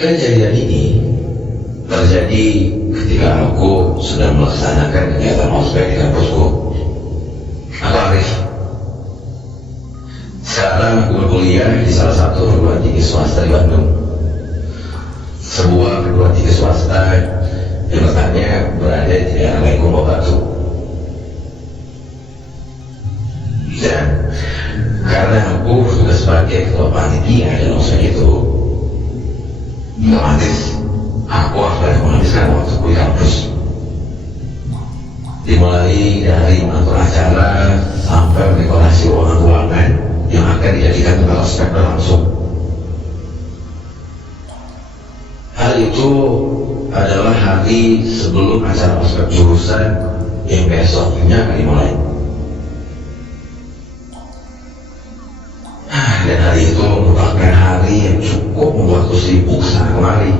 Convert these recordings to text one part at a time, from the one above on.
Kejadian ini terjadi ketika aku sedang melaksanakan kegiatan ospek di kampusku. Aku Arif. Sekarang aku berkuliah di salah satu perguruan tinggi swasta di Bandung. Sebuah perguruan tinggi swasta yang letaknya berada di daerah Lengkung Batu. Dan karena aku bertugas sebagai ketua panitia dan ospek itu, otomatis aku harus banyak menghabiskan waktuku di kampus. Dimulai dari mengatur acara sampai mendekorasi ruangan-ruangan yang akan dijadikan tempat ospek berlangsung. Hal itu adalah hari sebelum acara ospek jurusan yang besoknya akan dimulai. Dan hari itu merupakan hari yang cukup membuatku sibuk sana kemari.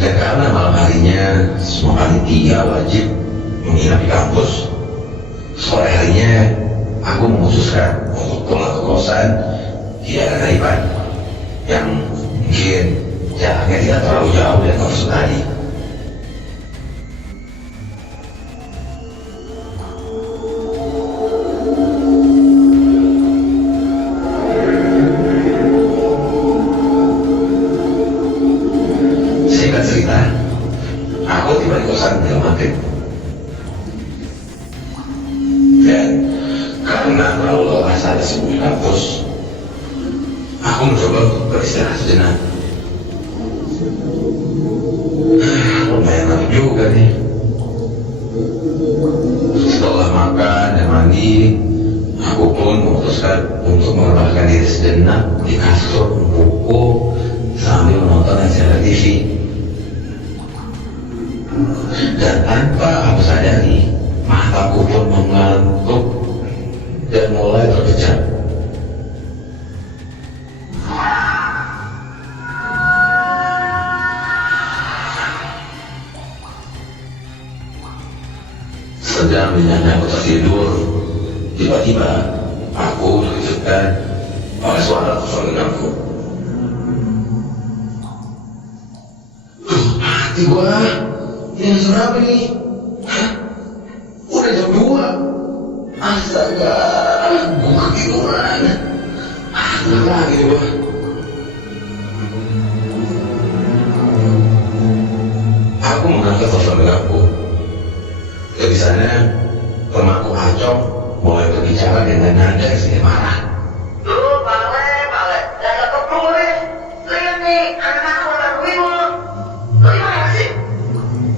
Dan karena malam harinya semua panitia wajib menginap di kampus, sore harinya aku memutuskan untuk pulang ke kosan di daerah Taipan yang mungkin jaraknya tidak terlalu jauh dari kampus tadi. Singkat cerita, aku tiba di kosan dalam maghrib. Dan karena terlalu lelah saat di kampus, aku mencoba untuk beristirahat sejenak. Lumayan lama juga nih. Setelah makan dan mandi, aku pun memutuskan untuk merebahkan diri sejenak di kasur buku sambil menonton acara TV. Dan tanpa aku sadari, mataku pun mengantuk dan mulai terpejam. Sedang nyenyak aku tertidur, tiba-tiba aku dikejutkan oleh suara telepon genggamku. Duh, mati gua. Ini jam berapa nih? Hah? Udah jam 2. Astaga, gua ketiduran. Kenapa lagi nih gua? Aku mengangkat telepon genggamku. Dari sana, temanku Acong mulai berbicara dengan nada yang sedikit marah. Lu Pale, jangan keprul nih. Lihat nih, anak aku udah duit lu. Lu gimana sih?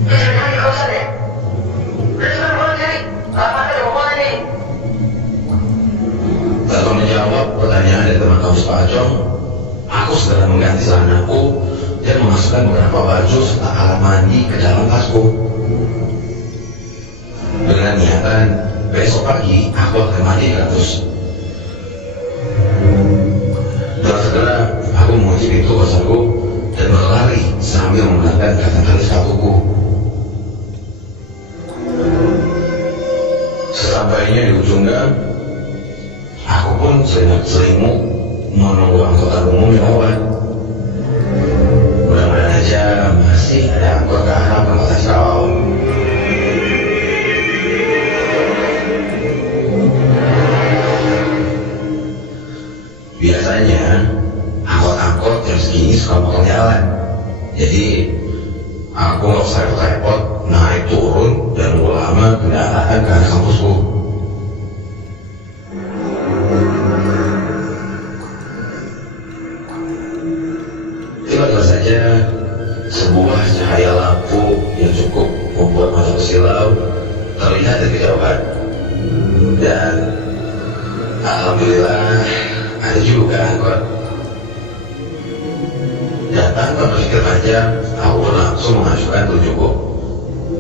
Jangan di kosan ya? Udah sekarang pulang cari. Lapar udah mau mulai nih. Tanpa menjawab pertanyaan dari teman kampus Pak Acong, aku segera mengganti celanaku dan memasukkan beberapa baju serta alat mandi ke dalam tasku. Dengan niatan besok pagi aku akan mandi di kampus. Dan segera aku mengunci pintu kosanku dan berlari sambil menggunakan kaki sepatuku. Sesampainya di ujung gang, aku pun selimut menunggu angkutan umum yang lewat. Mudah-mudahan aja masih ada angkot ke arah perempatan Cikarang. Biasanya angkot-angkot jam segini suka potong jalan. Jadi aku nggak usah repot-repot naik turun dan nunggu lama kendaraan ke arah kampusku. Tiba-tiba saja sebuah cahaya lampu yang cukup membuat mata silau terlihat dari kejauhan. Dan alhamdulillah ada juga angkot. Dan tanpa berpikir panjang, aku pun langsung mengajukan tunjukku.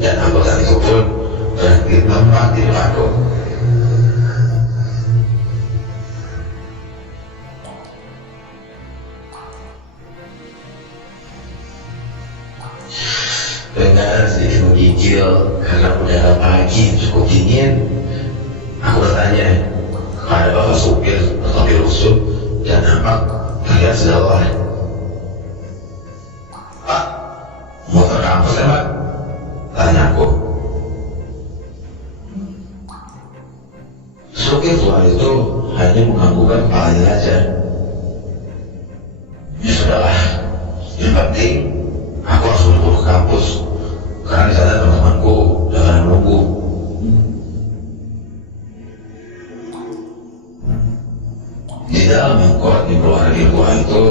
Dan angkutan itu pun berhenti tempat di depanku. Dengan sedikit menggigil karena udara pagi cukup dingin, aku bertanya kepada bapak supir bertopi lusuh dan nampak terlihat sudah lelah. Pak, motor kampus ya Pak? Tanya aku. Supir tua itu hanya menganggukkan kepalanya aja. Ya sudahlah, yang penting aku harus buru-buru ke kampus karena di sana teman-temanku udah pada menunggu. Di dalam angkot di keluar dari gua itu,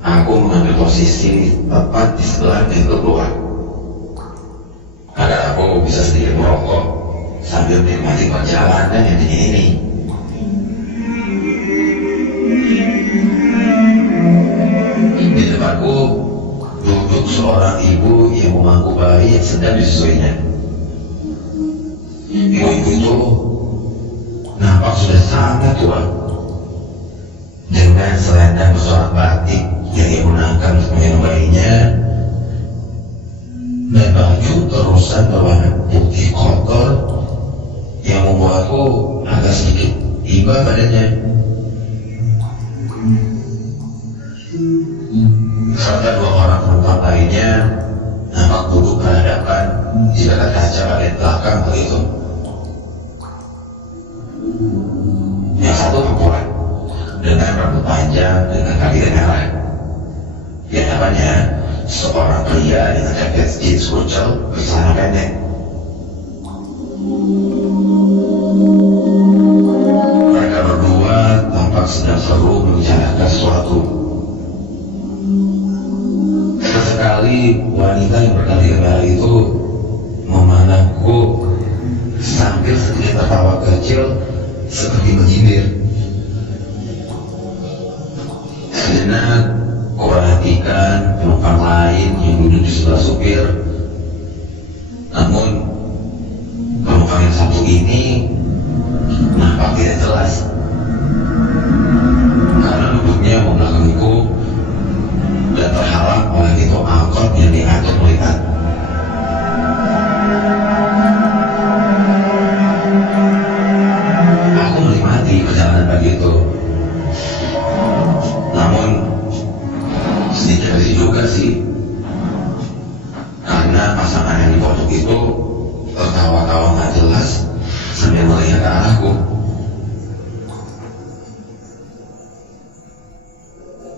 aku mengambil posisi tepat di sebelah pintu keluar agar aku bisa sedikit merokok sambil menikmati perjalanan yang dingin ini. Di depanku duduk seorang ibu yang memangku bayi yang sedang disusuinya. Ibu-ibu itu nampak sudah sangat tua, dengan selendang bercorak batik yang ia gunakan untuk menggendong bayinya, dan baju terusan berwarna putih kotor yang membuatku agak sedikit iba badannya. Serta dua orang penumpang lainnya nampak duduk berhadapan di dekat kaca bagian belakang begitu. Yang satu perempuan dengan rambut panjang dengan kabinet merah. Di hadapannya seorang pria dengan jaket jeans kucel bercelana pendek. Mereka berdua tampak sedang seru membicarakan sesuatu. Sesekali wanita yang berganti merah itu memandangku sambil sedikit tertawa kecil seperti menyindir. Sejenak kuperhatikan penumpang lain yang duduk di sebelah supir. Namun penumpang yang satu ini nampak tidak jelas karena duduknya membelakangiku dan terhalang oleh pintu angkot yang diatur melihat. Aku menikmati perjalanan pagi itu. Namun sedikit risih juga sih, karena pasangan yang di pojok itu tertawa-tawa nggak jelas sambil melihat ke arahku.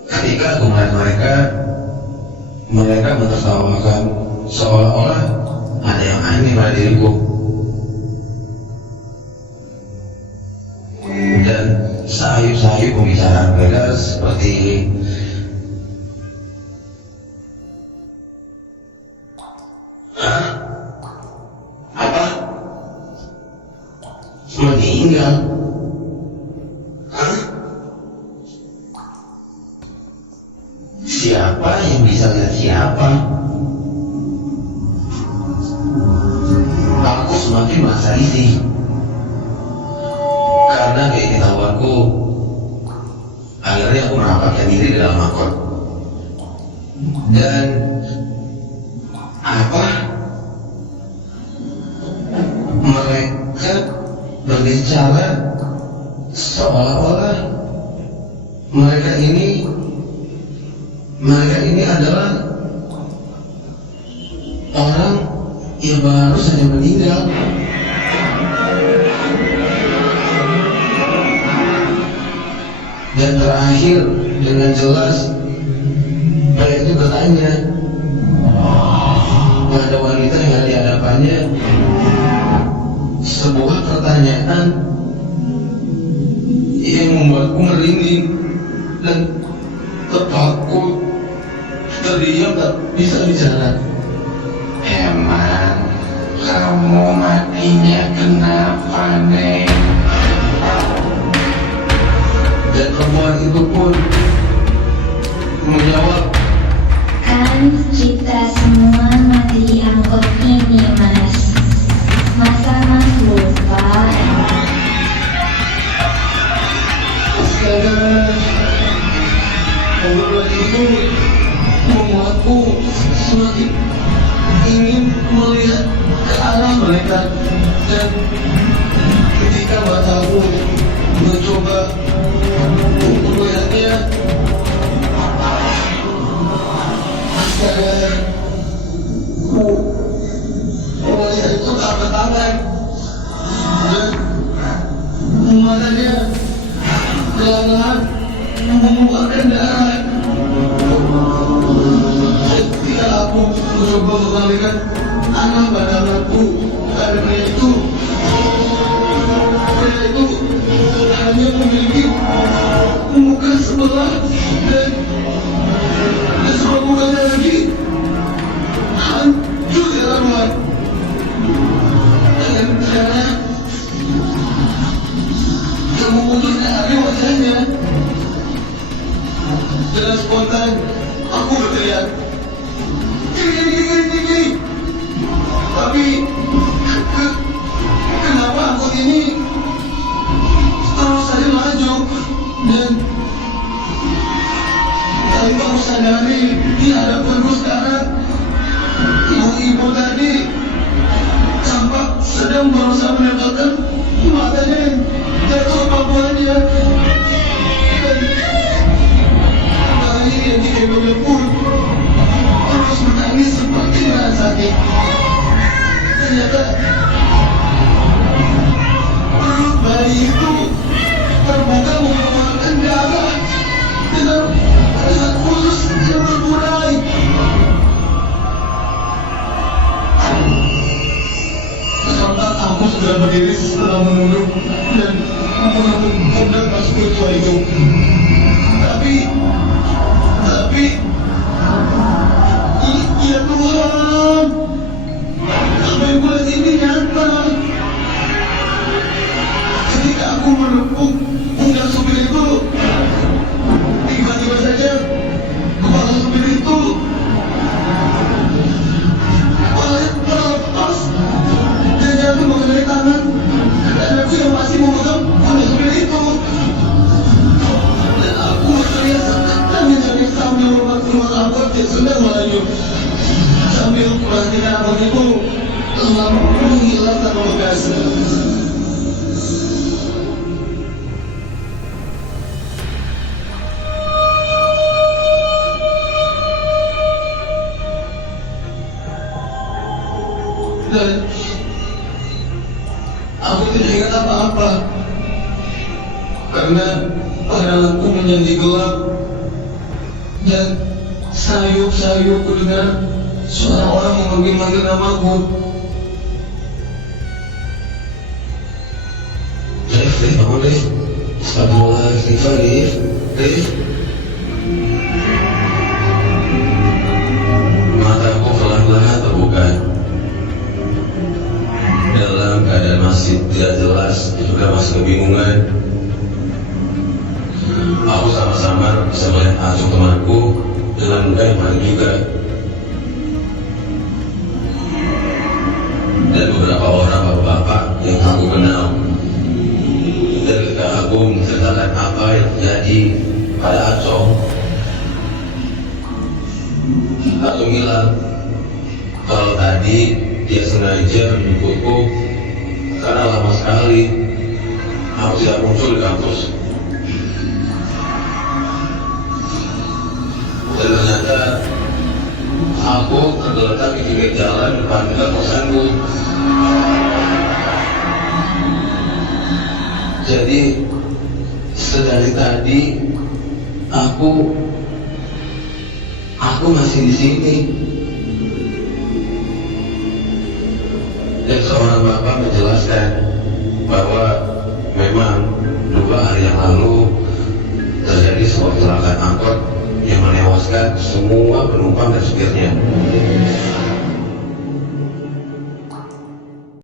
Ketika aku melihat mereka mentertawakan seolah-olah ada yang aneh pada diriku. Dan sayup-sayup pembicaraan mereka seperti hah? Apa? Meninggal? Hah? Siapa yang bisa lihat siapa? Aku semakin merasa risih karena keinginawanku. Akhirnya aku merapatkan diri di dalam angkot. Dan apa? Mereka berbicara seolah-olah mereka ini adalah orang yang baru saja meninggal. Dan terakhir dengan jelas mereka itu bertanya pada wanita yang ada di hadapannya sebuah pertanyaan yang membuatku merinding dan terpaku, terdiam tak bisa bicara. Emang kamu matinya kenapa, Neng? Dan perempuan itu pun menjawab, kan kita semua mati di angkot ini, Mas. Masa Mas lupa? astaga, obrolan itu membuatku semakin ingin melihat ke arah mereka. Dan ketika mataku mencoba untuk melihatnya, matanya pelan-pelan mengeluarkan darah. Ketika aku mencoba mengalihkan anak pandanganku karena itu hanya memiliki muka sebelah dan sebelah mukanya lagi hancur ya Rahman. Dan ternyata yang memutus dari wajahnya. Dengan spontan aku berteriak, gini. Tapi kenapa angkot ini terus saja maju dan tanpa aku sadari di hadapanku sekarang ibu-ibu tadi tampak sedang berusaha menempelkan matanya yang jatuh papuannya dan bayi yang digendongnya pun terus menangis seperti menahan sakit. Ternyata perut bayi itu terbuka mengeluarkan darah dengan khusus yang berburai. Sontak aku sudah berdiri setelah menunduk dan menepuk pundak masuk tua itu. Tapi ya Tuhan, apa yang buat ini nyata. Ketika aku menepuk pundak supir itu, tiba-tiba saja kepala supir itu kepalanya terlepas dan jatuh mengenai tangan dan aku yang masih memegang pundak supir itu. Dan aku berteriak tangis-tangis sambil membuat rumah angkot yang sedang melaju. Sambil perhatikan abang itu telah menghilang tanpa bekas. Dan aku tidak ingat apa-apa karena pandanganku menjadi gelap dan sayup-sayup ku dengar suara orang memanggil-manggil namaku. Rif, bangun Rif. Astagfirullahaladzim, Rif. Mataku perlahan-lahan terbuka. Dalam keadaan masih tidak jelas, juga masih kebingungan. Aku sama-sama bisa melihat Acung temanku dengan muka yang paling juga. Dan beberapa orang bapak-bapak yang aku kenal. Dan ketika aku menceritakan apa yang terjadi pada Acung bilang kalau tadi dia sengaja menjemputku karena lama sekali aku tidak muncul di kampus. Dan ternyata aku tergeletak di pinggir jalan depan kosanku. Jadi sedari tadi aku masih di sini. Dan seorang bapak menjelaskan bahwa memang 2 hari yang lalu terjadi sebuah kecelakaan angkot yang menewaskan semua penumpang dan supirnya.